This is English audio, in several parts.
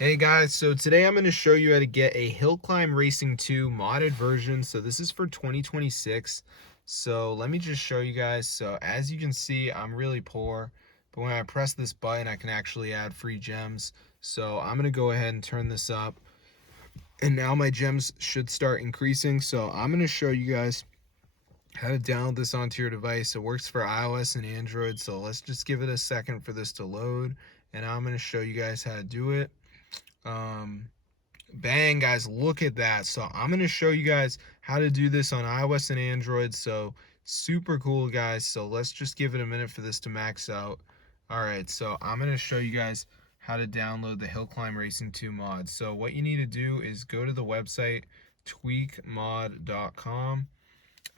Hey guys, so today I'm going to show you how to get a Hill Climb Racing 2 modded version. So this is for 2026. So let me just show you guys. So as you can see, I'm really poor, but when I press this button, I can actually add free gems. So I'm going to go ahead and turn this up. And now my gems should start increasing. So I'm going to show you guys how to download this onto your device. It works for iOS and Android. So let's just give it a second for this to load. And I'm going to show you guys how to do it. Bang, guys, look at that. So I'm going to show you guys how to do this on iOS and Android. So super cool, guys. So let's just give it a minute for this to max out. All right, so I'm going to show you guys how to download the Hill Climb Racing 2 mod. So what you need to do is go to the website tweakmod.com.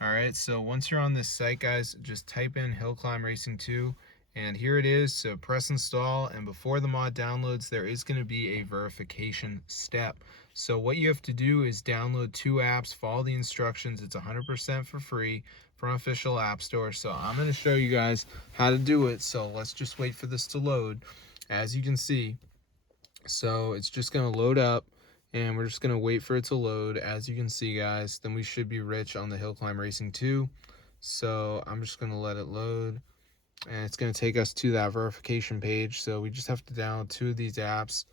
All right, so once you're on this site, guys, just type in Hill Climb Racing 2, and here it is. So press install, and before the mod downloads, there is going to be a verification step. So what you have to do is download 2 apps, follow the instructions. It's 100% for free from official app store. So I'm going to show you guys how to do it. So let's just wait for this to load. As you can see, so it's just going to load up, and we're just going to wait for it to load. As you can see, guys, then we should be rich on the Hill Climb Racing 2. So I'm just going to let it load, and it's going to take us to that verification page. So we just have to download 2 of these apps.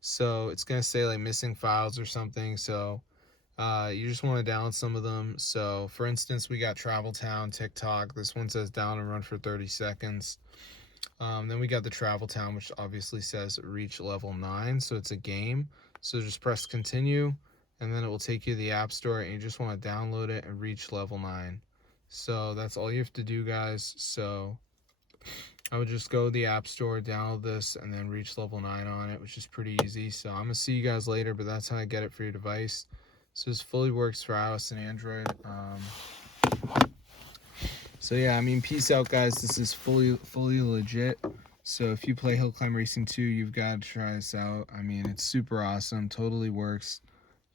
So it's going to say like missing files or something. So you just want to download some of them. So for instance, we got Travel Town, TikTok. This one says down and run for 30 seconds. Then we got the Travel Town, which obviously says reach level 9, so it's a game. So just press continue, and then it will take you to the App Store, and you just want to download it and reach level 9. So that's all you have to do, guys. So I would just go to the App Store, download this, and then reach level 9 on it, which is pretty easy. So I'm going to see you guys later, but that's how I get it for your device. So this fully works for iOS and Android. So yeah, I mean, peace out, guys. This is fully legit. So if you play Hill Climb Racing 2, you've got to try this out. I mean, it's super awesome. Totally works.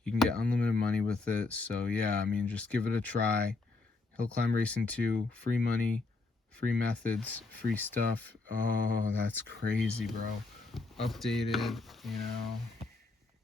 You can get unlimited money with it. So yeah, I mean, just give it a try. Hill Climb Racing 2, free money, free methods, free stuff. Oh, that's crazy, bro. Updated, you know.